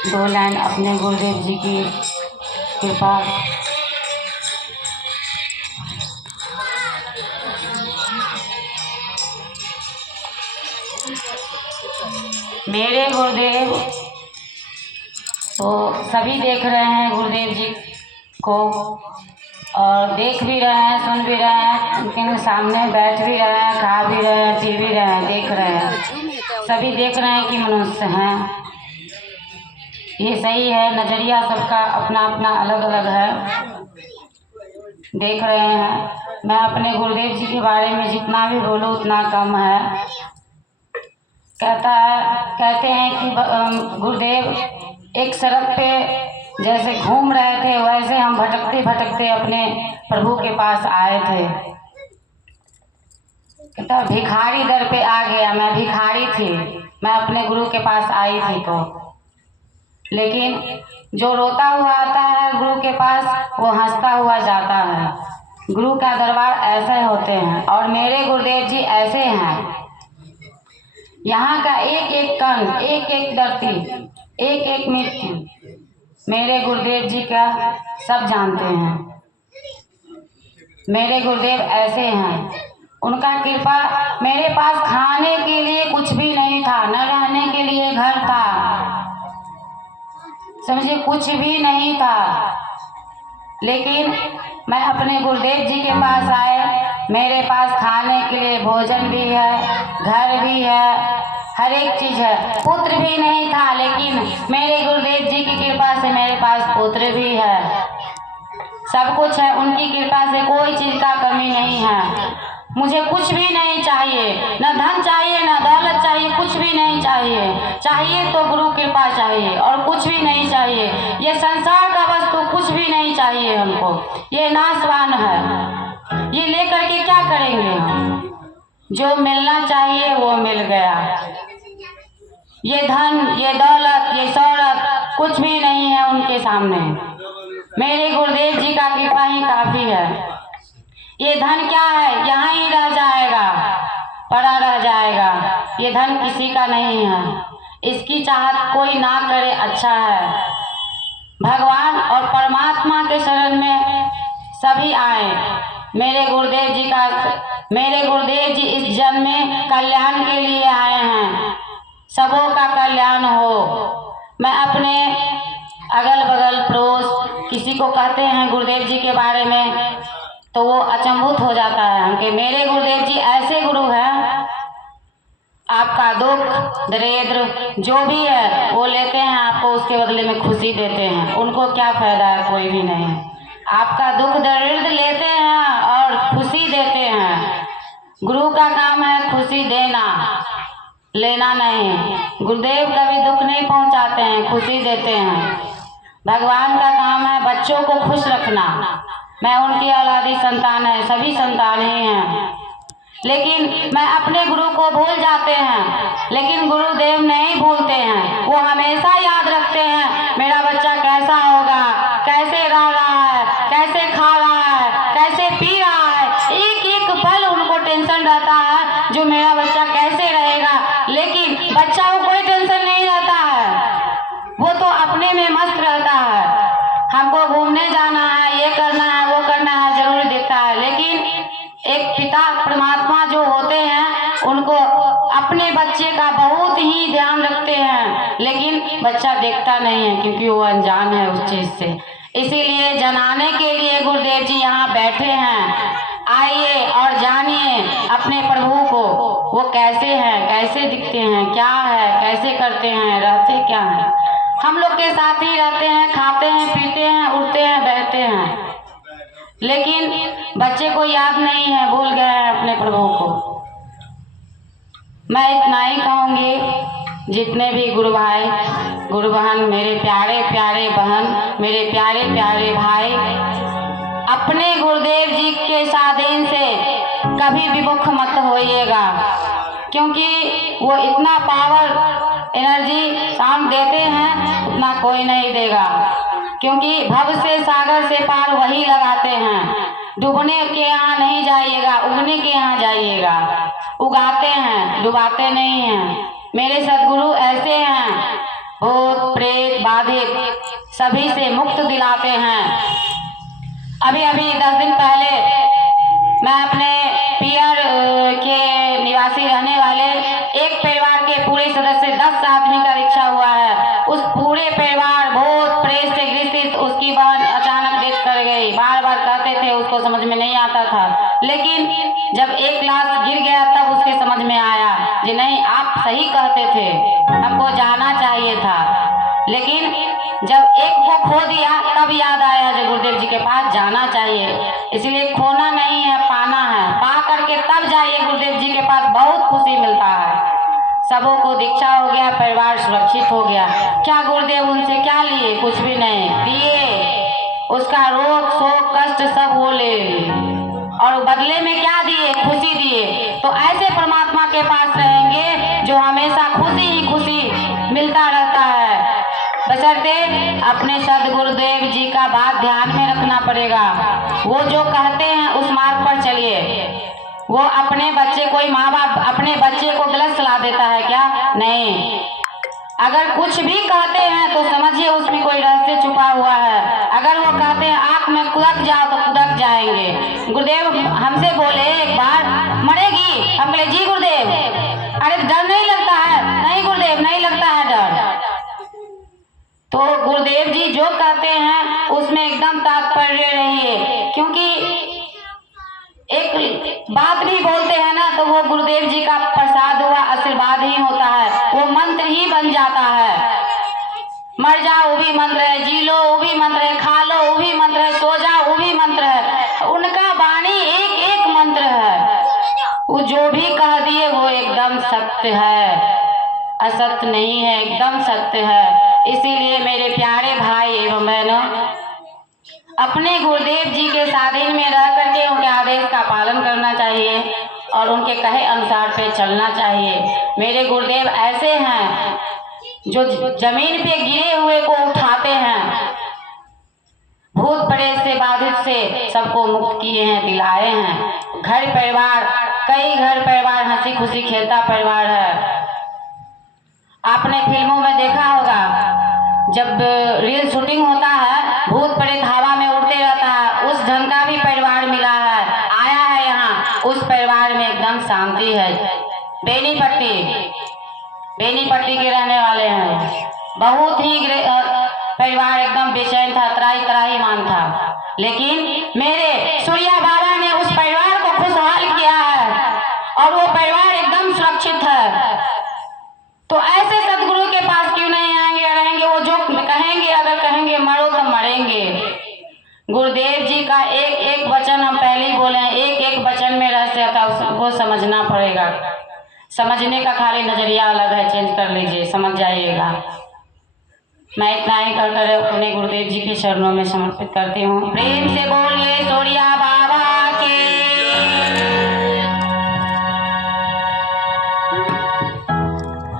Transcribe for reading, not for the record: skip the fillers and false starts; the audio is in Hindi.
दो लाइन अपने गुरुदेव जी की कृपा। मेरे गुरुदेव तो सभी देख रहे हैं गुरुदेव जी को, और देख भी रहे हैं, सुन भी रहे हैं, उनके सामने बैठ भी रहे हैं, खा भी रहे हैं, पी भी रहे हैं, देख रहे हैं, सभी देख रहे हैं कि मनुष्य हैं। ये सही है, नज़रिया सबका अपना अपना अलग अलग है, देख रहे हैं। मैं अपने गुरुदेव जी के बारे में जितना भी बोलूँ उतना कम है। कहते हैं कि गुरुदेव एक सड़क पे जैसे घूम रहे थे, वैसे हम भटकते भटकते अपने प्रभु के पास आए थे। कहता भिखारी दर पे आ गया, मैं भिखारी थी, मैं अपने गुरु के पास आई थी तो। लेकिन जो रोता हुआ आता है गुरु के पास, वो हंसता हुआ जाता है। गुरु का दरबार ऐसे होते हैं, और मेरे गुरुदेव जी ऐसे हैं। यहाँ का एक एक कण, एक एक धरती, एक एक मिट्टी मेरे गुरुदेव जी का सब जानते हैं। मेरे गुरुदेव ऐसे हैं, उनका कृपा। मेरे पास खाने के लिए कुछ भी नहीं था, न रहने के लिए घर था, समझिए कुछ भी नहीं था। लेकिन मैं अपने गुरुदेव जी के पास आए, मेरे पास खाने के लिए भोजन भी है, घर भी है, हर एक चीज़ है। पुत्र भी नहीं था, लेकिन मेरे गुरुदेव जी की कृपा से मेरे पास पुत्र भी है, सब कुछ है। उनकी कृपा से कोई चीज़ का कमी नहीं है। मुझे कुछ भी नहीं चाहिए, न धन चाहिए, न दौलत चाहिए, कुछ भी नहीं चाहिए। चाहिए तो गुरु कृपा चाहिए, और कुछ भी नहीं चाहिए। ये संसार का वस्तु कुछ भी नहीं चाहिए हमको, ये नाशवान है, ये लेकर के क्या करेंगे हम। जो मिलना चाहिए वो मिल गया। ये धन, ये दौलत, ये शौहरत कुछ भी नहीं है उनके सामने। मेरे गुरुदेव जी का कृपा ही काफी है। ये धन क्या है, यहाँ ही रह जाएगा, पड़ा रह जाएगा। ये धन किसी का नहीं है, इसकी चाहत कोई ना करे, अच्छा है। भगवान और परमात्मा के शरण में सभी आए। मेरे गुरुदेव जी इस जन्म में कल्याण के लिए आए हैं, सबों का कल्याण हो। मैं अपने अगल बगल पड़ोस किसी को कहते हैं गुरुदेव जी के बारे में, तो वो अचंभित हो जाता है कि मेरे गुरुदेव जी ऐसे गुरु हैं, आपका दुख दरिद्र जो भी है वो लेते हैं, आपको उसके बदले में खुशी देते हैं। उनको क्या फायदा है, कोई भी नहीं। आपका दुख दरिद्र लेते हैं और खुशी देते हैं। गुरु का काम है खुशी देना, लेना नहीं। गुरुदेव कभी दुख नहीं पहुंचाते हैं, खुशी देते हैं। भगवान का काम है बच्चों को खुश रखना। मैं उनकी औलादी संतान है, सभी संतान ही हैं, लेकिन मैं अपने गुरु को भूल जाते हैं, लेकिन गुरुदेव नहीं भूलते हैं। वो हमेशा याद रखते हैं मेरा बच्चा कैसा होगा, कैसे रह रहा है, कैसे खा रहा है, कैसे पी रहा है। एक एक पल उनको टेंशन रहता है जो मेरा बच्चा कैसे रहेगा, लेकिन बच्चा को कोई टेंशन नहीं रहता है, वो तो अपने में मस्त रहता है। हमको घूमने जाना है, ये करना है, वो करना है, जरूर देखता है। लेकिन एक पिता परमात्मा जो होते हैं उनको अपने बच्चे का बहुत ही ध्यान रखते हैं, लेकिन बच्चा देखता नहीं है क्योंकि वो अनजान है उस चीज से। इसीलिए जनाने के लिए गुरुदेव जी यहाँ बैठे हैं। आइए और जानिए अपने प्रभु को, वो कैसे हैं, कैसे दिखते हैं, क्या है, कैसे करते हैं, रहते क्या हैं। हम लोग के साथ ही रहते हैं, खाते हैं, पीते हैं, उठते हैं, बैठते हैं, लेकिन बच्चे को याद नहीं है, भूल गए हैं अपने प्रभु को। मैं इतना ही कहूँगी, जितने भी गुरु भाई गुरु बहन, मेरे प्यारे प्यारे बहन, मेरे प्यारे प्यारे भाई, अपने गुरुदेव जी के स्वाधीन से कभी विमुख मत होइएगा, क्योंकि वो इतना पावर एनर्जी शाम देते हैं उतना कोई नहीं देगा। क्योंकि भव से सागर से पार वही लगाते हैं। डूबने के यहाँ नहीं जाइएगा, उगने के यहाँ जाइएगा। उगाते हैं, डुबाते नहीं हैं। मेरे सदगुरु ऐसे हैं, भूत प्रेत बाधित सभी से मुक्त दिलाते हैं। अभी अभी 10 दिन पहले मैं अपने पियर के निवासी रहने वाले एक परिवार के पूरे सदस्य 10 आदमी का रिक्शा हुआ है। उस पूरे परिवार बहुत प्रेत से ग्रसित, उसकी बहन अचानक डेथ कर गई। बार बार कहते थे, उसको समझ में नहीं आता था, लेकिन जब एक लाश गिर गया तब उसके समझ में आया कि नहीं, आप सही कहते थे, हमको जाना चाहिए था। लेकिन जब एक को खो दिया तब याद आया जो गुरुदेव जी के पास जाना चाहिए। इसलिए खोना नहीं है, पाना है। पा करके तब जाइए गुरुदेव जी के पास, बहुत खुशी मिलता है। सबों को दीक्षा हो गया, परिवार सुरक्षित हो गया। क्या गुरुदेव उनसे क्या लिए? कुछ भी नहीं दिए, उसका रोग शोक कष्ट सब वो ले लिए, और बदले में क्या दिए? खुशी दिए। तो ऐसे परमात्मा के पास रहेंगे जो हमेशा खुशी ही खुशी मिलता रहता है। बशर्ते अपने सदगुरुदेव जी का बात ध्यान में रखना पड़ेगा। वो जो कहते हैं उस मार्ग पर चलिए। वो अपने बच्चे, कोई माँ बाप अपने बच्चे को गलत सलाह देता है क्या? नहीं। अगर कुछ भी कहते हैं तो समझिए उसमें कोई रहस्य छुपा हुआ है। अगर वो कहते हैं आँख में कुदक जाओ तो कुदक जाएंगे। गुरुदेव हमसे बोले एक बार, मरेगी? हम बोले जी गुरुदेव। अरे डर नहीं लगता है? नहीं गुरुदेव, नहीं लगता है डर। तो गुरुदेव जी जो कहते हैं उसमें एकदम तात्पर्य रहिए, क्योंकि एक बात भी बोलते हैं ना तो वो गुरुदेव जी का प्रसाद हुआ, आशीर्वाद ही होता है। वो मंत्र ही बन जाता है। मर जाओ वो भी मंत्र है, जी लो वो भी मंत्र है, खा लो वो भी मंत्र है, सो जाओ वो भी मंत्र है। उनका वाणी एक एक मंत्र है। वो जो भी कह दिए वो एकदम सत्य है, असत्य नहीं है, एकदम सत्य है। इसीलिए मेरे प्यारे भाई एवं बहनों, अपने गुरुदेव जी के स्वाधीन में रह करके उनके आदेश का पालन करना चाहिए और उनके कहे अनुसार पे चलना चाहिए। मेरे गुरुदेव ऐसे हैं जो जमीन पे गिरे हुए को उठाते हैं, भूत प्रेत से बाधित से सबको मुक्त किए हैं, दिलाए हैं। घर परिवार, कई घर परिवार हंसी खुशी खेलता परिवार है। आपने फिल्मों में देखा होगा, जब रील शूटिंग होता है भूत प्रेत हवा में उड़ते रहता है, उस ढंग का भी परिवार मिला है, आया है यहाँ। उस परिवार में एकदम शांति है। बेनीपट्टी के रहने वाले हैं। बहुत ही परिवार एकदम बेचैन था, त्राही त्राही मान था, लेकिन मेरे सूर्या बाबा ने उस परिवार को खुशहाल किया है और वो परिवार एकदम सुरक्षित है। तो ऐसे सदगुरु के पास क्यों नहीं आएंगे, रहेंगे? वो जो कहेंगे, अगर कहेंगे मरो तो मरेंगे। गुरुदेव जी का एक एक वचन, हम पहले ही बोले हैं, एक एक वचन में रहस्य था, उसको समझना पड़ेगा। समझने का खाली नजरिया अलग है, चेंज कर लीजिए, समझ जाइएगा। मैं इतना ही कर अपने गुरुदेव जी के चरणों में समर्पित करती हूँ। प्रेम से बोलिए